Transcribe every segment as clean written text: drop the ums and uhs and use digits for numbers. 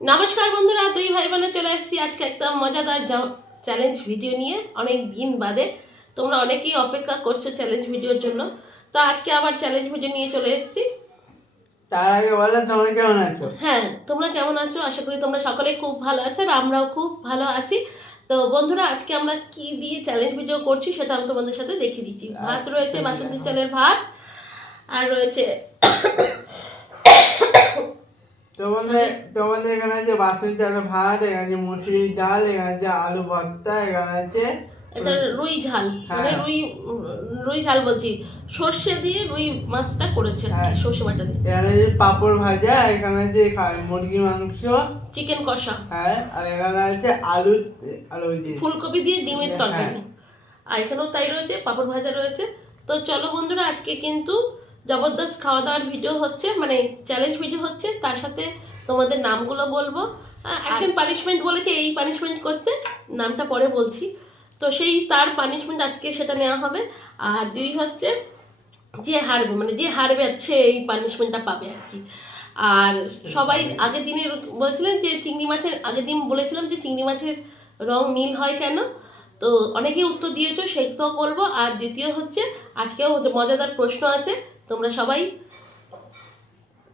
নমস্কার বন্ধুরা, দুই ভাই বোনে চলে এসেছি আজকে একটা মজাদার চ্যালেঞ্জ ভিডিও নিয়ে। অনেক দিন বাদে তোমরা অনেকেই অপেক্ষা করছো চ্যালেঞ্জ ভিডিওর জন্য, তো আজকে আবার চ্যালেঞ্জ ভিডিও নিয়ে চলে এসেছি। তার আগে বলো তোমরা কেমন আছো? হ্যাঁ, তোমরা কেমন আছো? আশা করি তোমরা সকলেই খুব ভালো আছো আর আমরাও খুব ভালো আছি। তো বন্ধুরা, আজকে আমরা কি দিয়ে চ্যালেঞ্জ ভিডিও করছি সেটা আমি তোমাদের সাথে দেখিয়ে দিচ্ছি। ভাত রয়েছে, বাসন্তী চালের ভাত, আর রয়েছে তোমাদের এখানে আছে বাসন্তী চালের ভাত, এখানে আছে মুসুরির ডাল, এখানে আছে আলু ভর্তা, এখানে আছে এটা রুই ঝাল, মানে রুই ঝাল বলছি, সর্ষে দিয়ে রুই মাছটা করেছে, সর্ষে বাটা দিয়ে। এখানে আছে পাঁপড় ভাজা, এখানে আছে মুরগি মাংস, চিকেন কষা, হ্যাঁ, আর এখানে আছে আলু আলু ফুলকপি দিয়ে ডিমের তরকারি, আর এখানেও তাই রয়েছে, পাঁপড় ভাজা রয়েছে। তো চলো বন্ধুরা, আজকে কিন্তু জবরদস্ত খাওয়া দাওয়ার ভিডিও হচ্ছে, মানে চ্যালেঞ্জ ভিডিও হচ্ছে। তার সাথে তোমাদের নামগুলো বলবো। একজন পানিশমেন্ট বলেছে এই পানিশমেন্ট করতে, নামটা পরে বলছি। তো সেই তার পানিশমেন্ট আজকে সেটা নেওয়া হবে। আর দুই হচ্ছে যে হারবে, মানে যে হারবে সে এই পানিশমেন্টটা পাবে আর কি। আর সবাই আগের দিনে বলেছিলেন যে চিংড়ি মাছের, আগের দিন বলেছিলাম যে চিংড়ি মাছের রং নীল হয় কেন, তো অনেকেই উত্তর দিয়েছো, সেটাও বলবো। আর দ্বিতীয় হচ্ছে আজকেও মজাদার প্রশ্ন আছে, তোমরা সবাই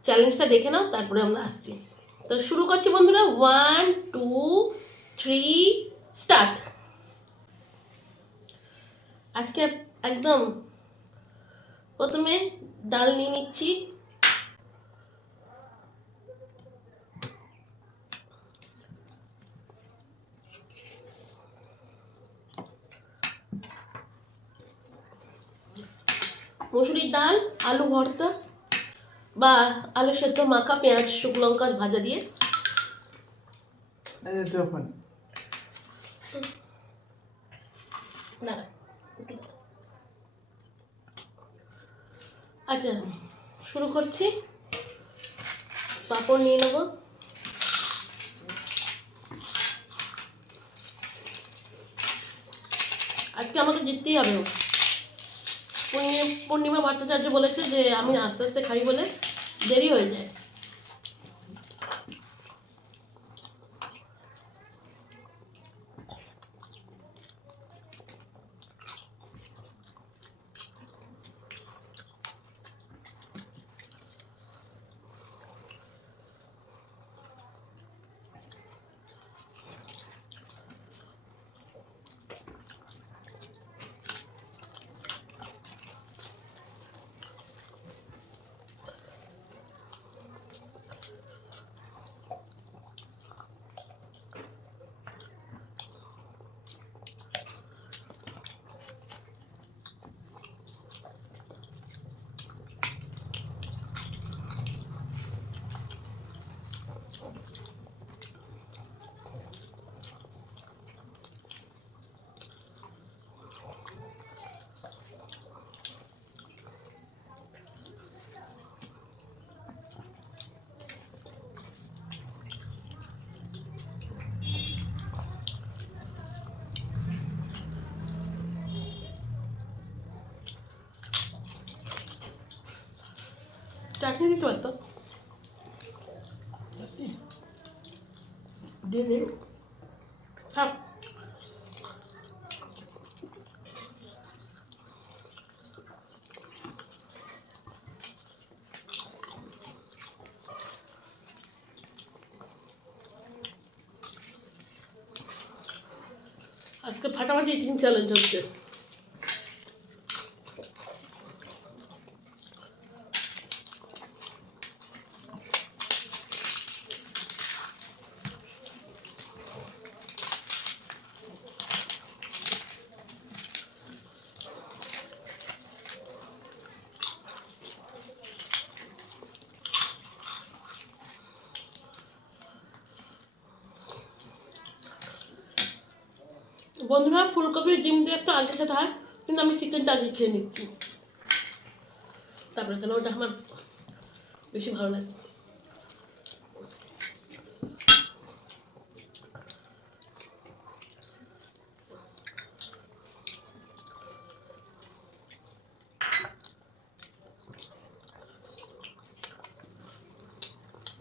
চ্যালেঞ্জটা দেখে নাও, তারপরে আমরা আসছি। তো শুরু করছি বন্ধুরা, 1 2 3 স্টার্ট। আজকে একদম প্রথমে ডাল নিয়ে নিচ্ছি। মসুরির ডাল, আলু ভর্তা বা আলু সেদ্ধ মাখা, পেঁয়াজ শুকনো লঙ্কা ভাজা দিয়ে। আচ্ছা, শুরু করছি। পাঁপড় নিয়ে নেবো। আজকে আমাকে জিততেই হবে। পূর্ণিমা ভট্টাচার্য বলেছে যে আমি আস্তে আস্তে খাই বলে দেরি হয়ে যায়। চাটনি দিতে পারতো, দিয়ে দিন। থাক, আজকে ফাটাফাটি ইটিং চ্যালেঞ্জ হচ্ছে। বন্ধুরা, ফুলকপির ডিম দিয়ে একটু আগে খেতে হয়, কিন্তু আমি চিকেনটা আগে খেয়ে নিচ্ছি, তারপরে কেন ওটা আমার বেশি ভালো লাগে।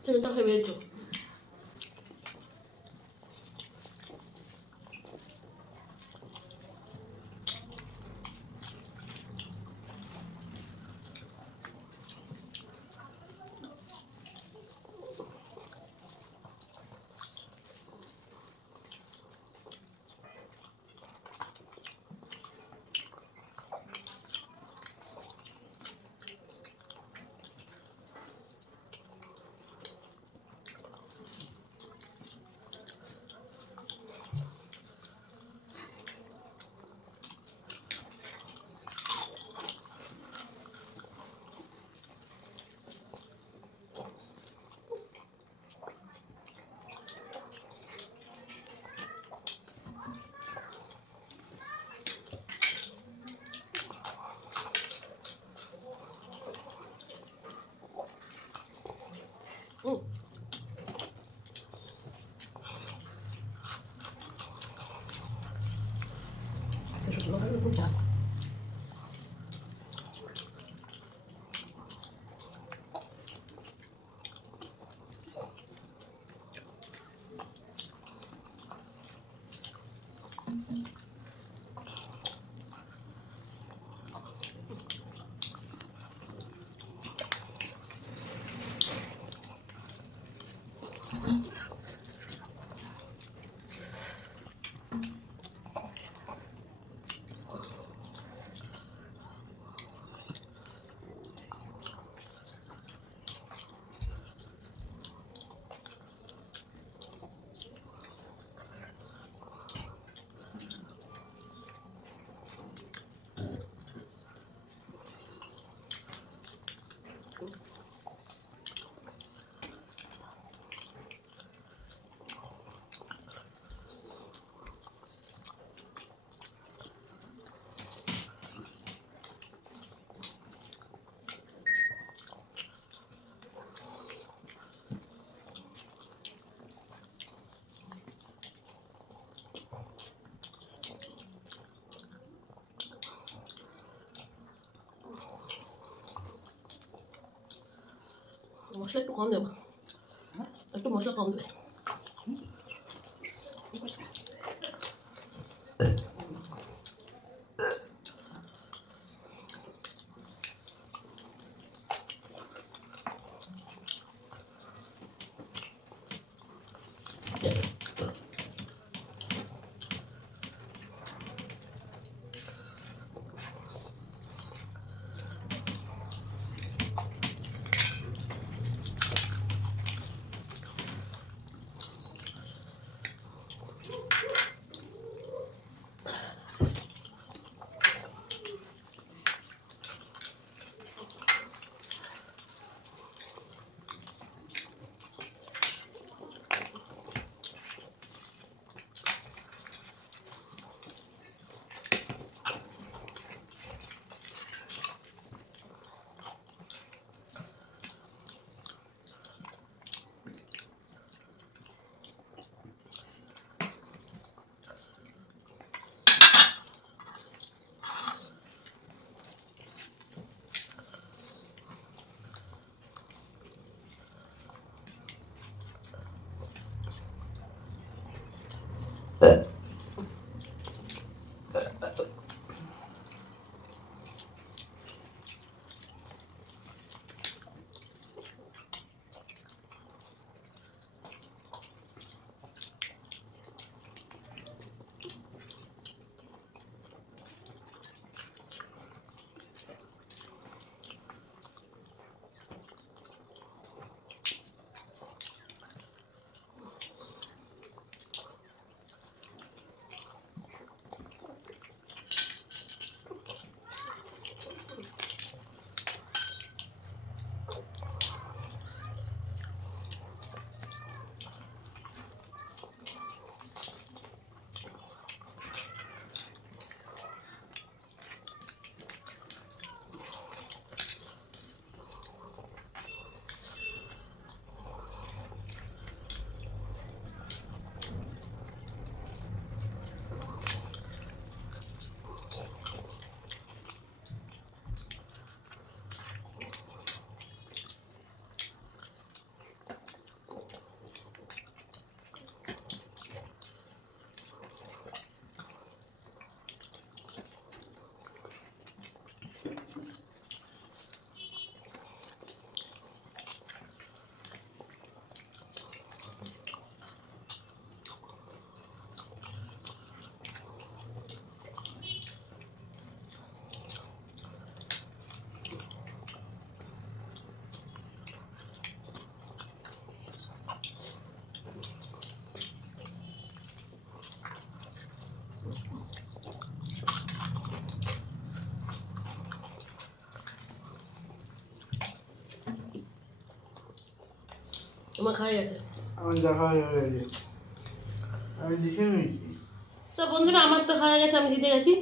চিকেনটা ভেবেছো মশলা একটু কম দেবো, একটু মশলা কম দেবে। তোমার খাওয়া গেছে? আমার দেখা হয়ে গেছে, আমি দেখে নিয়েছি। তো বন্ধুরা আমার তো খাওয়া গেছে, আমি দিতে গেছি।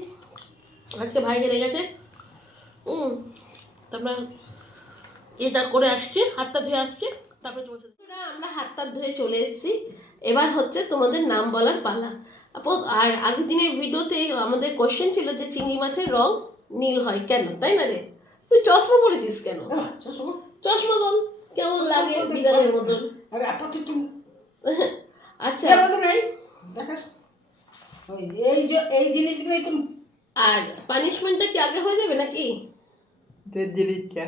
আজকে ভাই হেরে গেছে। তারপর এটা করে আসছে, হাতটা ধুয়ে আসছে, তারপরে তোমার সাথে আমরা হাতটা ধুয়ে চলে এসেছি। এবার হচ্ছে তোমাদের নাম বলার পালা। আর আগের দিনের ভিডিওতে আমাদের কোশ্চেন ছিল যে চিংড়ি মাছের রং নীল হয় কেন, তাই না রে? তুই চশমা পরেছিস কেন? চশমা বল কেমন লাগে বিড়ালের মতন। আরে আপাতত একটু আচ্ছা, দেখাস এই জিনিসগুলো একটু আর পানিশমেন্টটা কি আগে হয়ে যাবে নাকি? জিনিসটা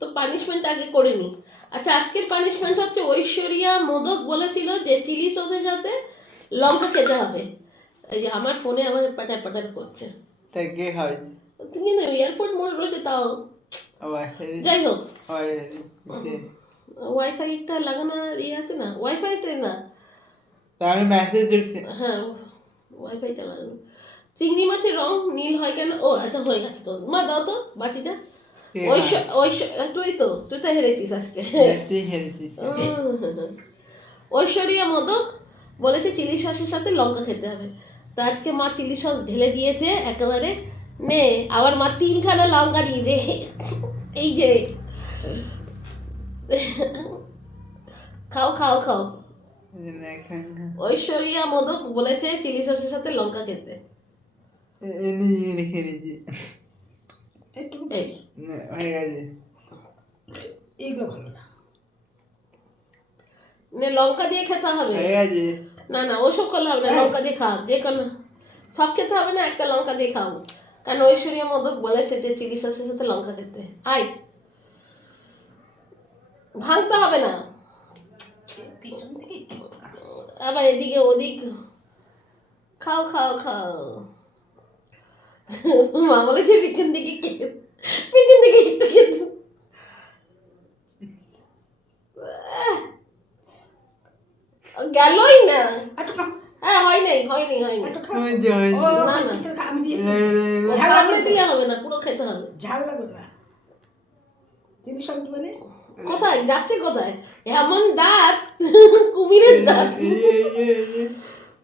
তো পানিশমেন্ট আগে করে নি। আচ্ছা, আজকের পানিশমেন্ট হচ্ছে ঐশ্বরিয়া মোদক বলেছিল যে চিলি সসের সাথে লঙ্কা খেতে হবে। এই যে আমার ফোনে আবার পাচার পাচার করছে, তা কে হয়? কিন্তু এয়ারপোর্ট মোড রয়েছে তাও। আবার যাই হোক, হয় ওয়াইফাইটা লাগানো ইয়ে আছে না, ওয়াইফাইতে না, তা আমি মেসেজ দেখছি। হ্যাঁ ওয়াইফাইটা লাগানো। চিংড়ি মাছের রং নীল হয় কেন? ও এটা হয়ে গেছে তো, মা দাও তো বাটিটা। তুই তো হেরেছিস আজকে। ঐশ্বরিয়া মোদক বলেছে চিলি সসের সাথে লঙ্কা খেতে হবে। তো আজকে মা চিলি সস ঢেলে দিয়েছে একেবারে। নে, আবার মা 3খানা লঙ্কা দিয়েছে। এই যে খাও খাও খাও। ঐশ্বরিয়া মোদক বলেছে চিলি সসের সাথে লঙ্কা খেতে। লিখে নিয়েছি, একটু এই হয়ে গেছে। এইগুলো ভালো না। নে লঙ্কা দিয়ে খেতে হবে। হয়ে গেছে। না না ওসব করলে হবে না, লঙ্কা দিয়ে খাও, যে কোনো সব খেতে হবে না, একটা লঙ্কা দিয়ে খাও। কারণ ঐশ্বরিয়া মোদক বলেছে যে চিলি সসের সাথে লঙ্কা খেতে। আয় ভাঙতে হবে না, পিছন থেকে একটু আবার এদিকে ওদিক খাও খাও খাও। মা বলেছে পিছন দিকে পিছন দিকে একটু খেতে। গেলই না। একটু খা, হ্যাঁ হয়নি। একটু খা। হয়েছে, হয়েছে। ও, না, না। পিছনে খা, আমি দিয়েছি। লে, লে, লে। ঝাল কামড়ে লাগবে দিলে না। হবে না, পুরো খেতে হবে। ঝাল লাগবে না। চিলি সস দিবে না? কোথায় যাচ্ছে কোথায় এমন দাঁত, কুমিরের দাঁত।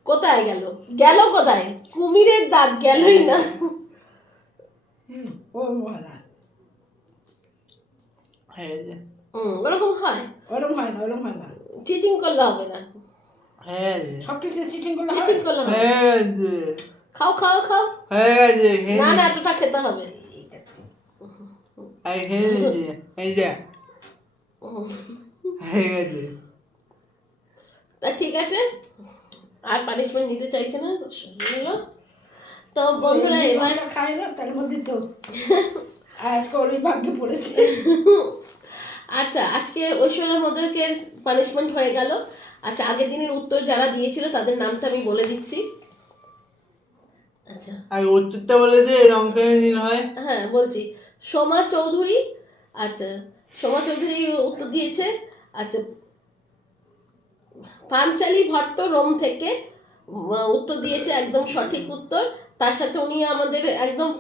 কোথায় গেল গেল কোথায়, কুমিরের দাঁত গেলই না। ও হয় না, হয়ে গেছে। ওরকম হয়, ওরম হয় না, ওরম হয় না। চিটিং করলে হবে না, হয়ে গেছে। সব কিছু সিটিং করলে হয়? চিটিং করলে হবে। হয়ে গেছে। খাও খাও খাও। হয়ে গেছে, খেয়ে না না নি। এতটা খেতে হবে। এইটা খা। আর খেয়ে নিয়েছি। এই যে, হয়ে গেছে। তা ঠিক আছে, আর পানিশমেন্ট নিতে চাইছে না শুনলো। তো বন্ধুরা এমনি এবার লঙ্কা খায় না, তার মধ্যে তো আজকে ওর ভাগ্যে পড়েছে। আচ্ছা আজকে ঐশ্বর্যা মোদকের পানিশমেন্ট হয়ে গেল। আচ্ছা আগের দিনের উত্তর যারা দিয়েছিল তাদের নামটা আমি বলে দিচ্ছি। আচ্ছা আর উত্তরটা বলে যে লঙ্কা নীল হয়। হ্যাঁ বলছি, সোমা চৌধুরী। আচ্ছা সোমা চৌধুরী উত্তর দিয়েছে। আচ্ছা পাঞ্চালী ভট্ট রোম থেকে উত্তর দিয়েছে, একদম সঠিক উত্তর। তার সাথে উনি আমাদের একদম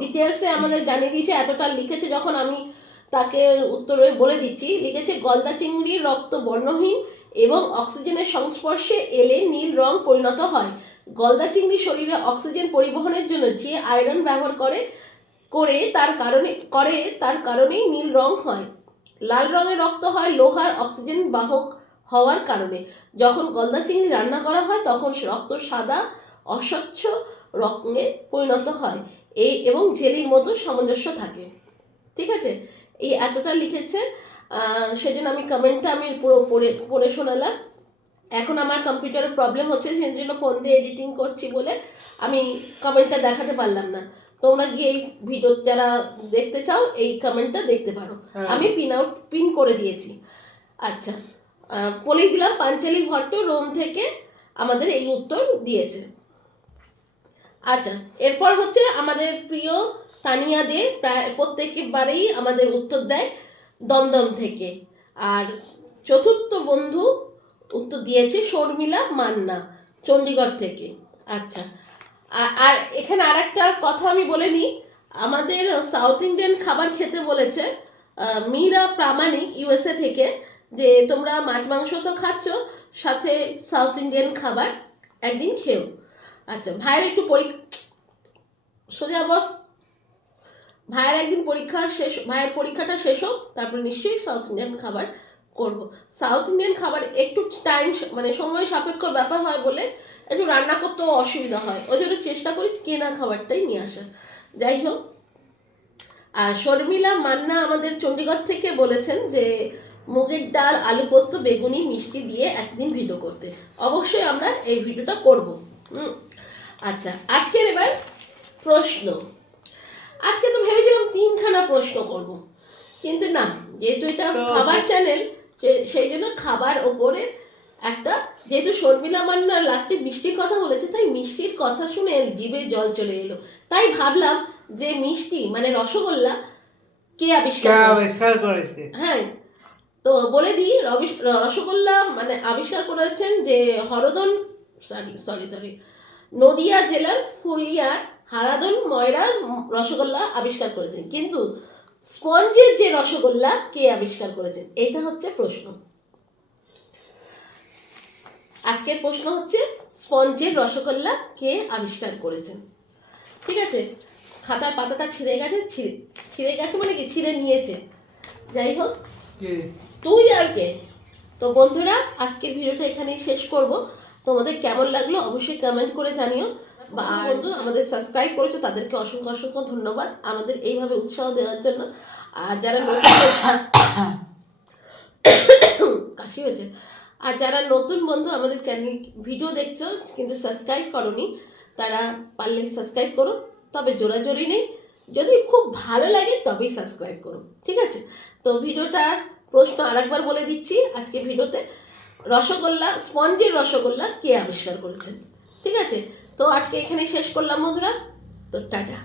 ডিটেলসে আমাদের জানিয়ে দিয়েছে, এতটা লিখেছে যখন আমি তাকে উত্তরে বলে দিচ্ছি। লিখেছে গলদা চিংড়ির রক্ত বর্ণহীন এবং অক্সিজেনের সংস্পর্শে এলে নীল রং পরিণত হয়। গলদা চিংড়ি শরীরে অক্সিজেন পরিবহনের জন্য যে আয়রন ব্যবহার করে তার কারণেই নীল রং হয়। লাল রঙের রক্ত হয় লোহার অক্সিজেন বাহক হওয়ার কারণে। যখন গলদা চিংড়ি রান্না করা হয় তখন রক্ত সাদা অস্বচ্ছ রঙে পরিণত হয় এবং জেলির মতো সামঞ্জস্য থাকে। ঠিক আছে, এই এতটা লিখেছে। সেজন্য আমি কমেন্টটা আমি পুরো পড়ে শোনালাম। এখন আমার কম্পিউটারে প্রবলেম হচ্ছে, সেই জন্য ফোন দিয়ে এডিটিং করছি বলে আমি কমেন্টটা দেখাতে পারলাম না। তোমরা গিয়ে এই ভিডিও যারা দেখতে চাও এই কমেন্টটা দেখতে পারো, আমি পিন করে দিয়েছি। আচ্ছা বলেই দিলাম, পাঞ্চালী ভট্ট রোম থেকে আমাদের এই উত্তর দিয়েছে। আচ্ছা এরপর হচ্ছে আমাদের প্রিয় তানিয়া দে, প্রায় প্রত্যেকবারেই আমাদের উত্তর দেয় দমদম থেকে। আর চতুর্থ বন্ধু উত্তর দিয়েছে শর্মিলা মান্না চণ্ডীগড় থেকে। আচ্ছা আর এখানে আর একটা কথা আমি বলে নিই, আমাদের সাউথ ইন্ডিয়ান খাবার খেতে বলেছে মীরা প্রামাণিক ইউএসএ থেকে, যে তোমরা মাছ মাংস তো খাচ্ছ, সাথে সাউথ ইন্ডিয়ান খাবার একদিন খেও। আচ্ছা ভাইয়ের একটু সোজা বস, ভাইয়ের একদিন ভাইয়ের পরীক্ষাটা শেষ হোক, তারপর নিশ্চয়ই সাউথ ইন্ডিয়ান খাবার করব। সাউথ ইন্ডিয়ান খাবার একটু টাইম মানে সময় সাপেক্ষ ব্যাপার হয় বলে একটু রান্না করতেও অসুবিধা হয়, ওই জন্য চেষ্টা করি কেনা খাবারটাই নিয়ে আসার। যাই হোক, আর শর্মিলা মান্না আমাদের চণ্ডীগড় থেকে বলেছেন যে মুগের ডাল আলু পোস্ত বেগুনি মিষ্টি দিয়ে একদিন ভিডিও করতে। অবশ্যই আমরা এই ভিডিওটা করব। আচ্ছা আজকের এবার প্রশ্ন। আজকে তো ভেবেছিলাম 3খানা প্রশ্ন করব, কিন্তু না, যেহেতু এটা খাবার চ্যানেল সেই জন্য খাবার ওপরে একটা, যেহেতু শর্মিলা মান্না লাস্টে মিষ্টির কথা বলেছে, তাই মিষ্টির কথা শুনে জিভে জল চলে এলো। তাই ভাবলাম যে মিষ্টি মানে রসগোল্লা কে আবিষ্কার করেছে। হ্যাঁ, তো বলে দিই রসগোল্লা মানে আবিষ্কার করেছেন যে সরি নদিয়া জেলার ফুলিয়ার হারাদন ময়রা রসগোল্লা আবিষ্কার করেছেন, কিন্তু স্পঞ্জের যে রসগোল্লা কে আবিষ্কার করেছেন, এটা হচ্ছে প্রশ্ন। আজকের প্রশ্ন হচ্ছে স্পঞ্জের রসগোল্লা কে আবিষ্কার করেছেন। ঠিক আছে, খাতার পাতাটা ছিঁড়ে গেছে মানে কি ছিঁড়ে নিয়েছে, যাই হোক তুই আর কে। তো বন্ধুরা আজকের ভিডিওটা এখানেই শেষ করব। তোমাদের কেমন লাগলো অবশ্যই কমেন্ট করে জানিও। বা বন্ধু আমাদের সাবস্ক্রাইব করেছো তাদেরকে অসংখ্য অসংখ্য ধন্যবাদ আমাদের এইভাবে উৎসাহ দেওয়ার জন্য। আর যারা নতুন বাসি হয়েছে। আর যারা নতুন বন্ধু আমাদের চ্যানেল ভিডিও দেখছো কিন্তু সাবস্ক্রাইব করনি, তারা পারলে সাবস্ক্রাইব করো, তবে জোরাজোরি নেই, যদি খুব ভালো লাগে তবেই সাবস্ক্রাইব করো, ঠিক আছে? তো ভিডিওটার প্রশ্ন আরেকবার বলে দিচ্ছি আজকে ভিডিওতে, রসগোল্লা, স্পঞ্জের রসগোল্লা কে আবিষ্কার করেছেন? ঠিক আছে, তো আজকে এখানেই শেষ করলাম বন্ধুরা, তো টাটা।